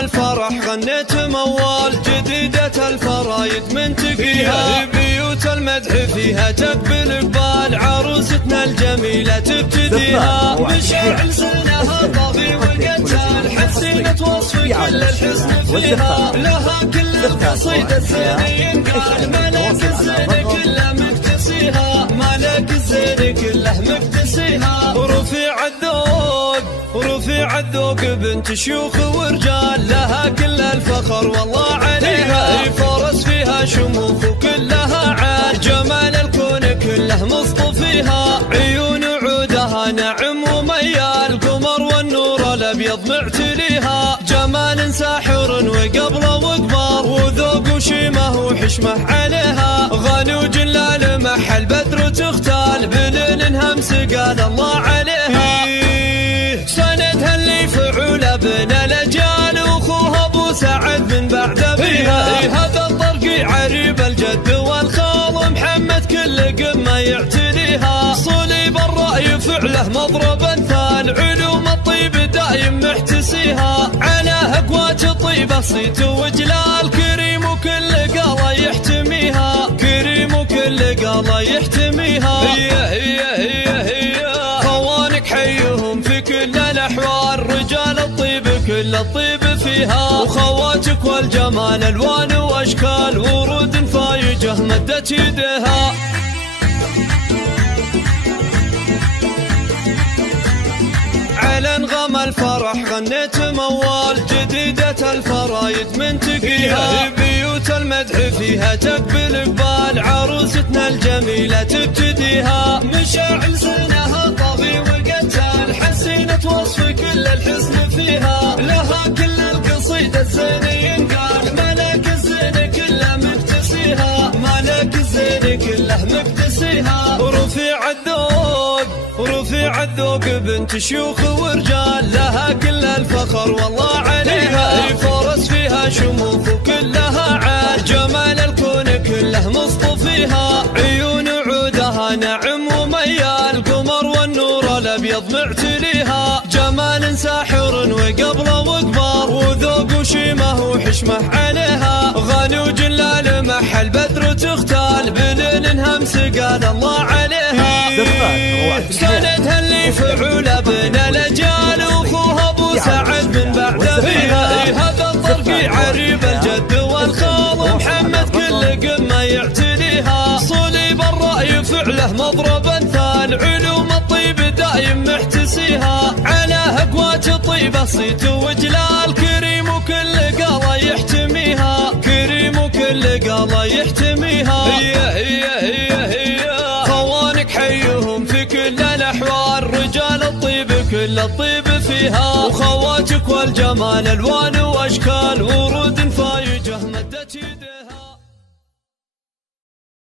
الفرح غنيت موال، جديدة الفرايد من تقيها، بيوت المدح فيها تقبل اقبال، عروستنا الجميلة تبتديها، مشاعل سنها طاغي والقتال، حسينة وصف كل الحسن فيها، لها كل القصيدة الزين ينقال، ملك الزين كله مكتسيها، ملك الزين كله مكتسيها، رفيع الذوق بنت شيوخ ورجال، لها كل الفخر والله عليها، فرس فيها شموخ وكلها عال، جمال الكون كله مصطفيها، عيون عودها نعم وميال، قمر والنور الابيض معتليها، جمال ساحر وقبله وقبار، وذوق وشيمه وحشمه عليها، غنوج لا لمح البدر تختال، بليل همس قال الله عليها، سندها اللي فعول ابن الاجيال، واخوها ابو سعد من بعد ابيها، هذا الطرقي عريب الجد والخال، محمد كل قمه يعتليها، صليب الراي فعله مضرب امثال، علوم الطيب دايم محتسيها، على اقوات الطيبه صيت وجلال، كريم وكل قاله يحتميها، كريم وكل قاله يحتميها، هي خوانك حيهم في كل الأحوال، رجال الطيب كل الطيب فيها، وخواتك والجمال ألوان وأشكال، ورود فايجة مدت يديها، على انغام الفرح غنيت موال، جديدة الفرايد من تقيها، بيوت المدح فيها تقبل اقبال، عروستنا الجميلة تبتديها، مشاعل سنها طاغي وقتال، حسينة وصف كل الحسن فيها، لها كل القصيدة الزين ينقال، ملك الزين كله مكتسيها، ملك الزين كله مكتسيها، رفيع الذوق بنت شيوخ ورجال، لها كل الفخر والله عليها، فرس فيها شموخ وكلها عال، جمال الكون كله مصطفيها، عيون عودها نعم وميال، قمر والنور الابيض معتليها، جمال ساحر وقبله وقبار، وذوق وشيمه وحشمه عليها، غنوج لا لمح البدر تختال، بليل همس قال الله عليها، سندها اللي فعول ابن الاجيال، واخوها ابو سعد من بعد ابيها، هذا الطرقي عريب الجد والخال، محمد كل قمه يعتليها، صليب الراي فعله مضرب امثال، علوم الطيب دايم محتسيها، على اقوات الطيبه صيت وجلال، كريم وكل قاله يحتميها، كريم وكل قاله يحتميها، هي خوانك حيهم في كل الأحوال، رجال الطيب كل الطيب فيها، وخواتك والجمال ألوان وأشكال، ورود فايجة مدت يديها.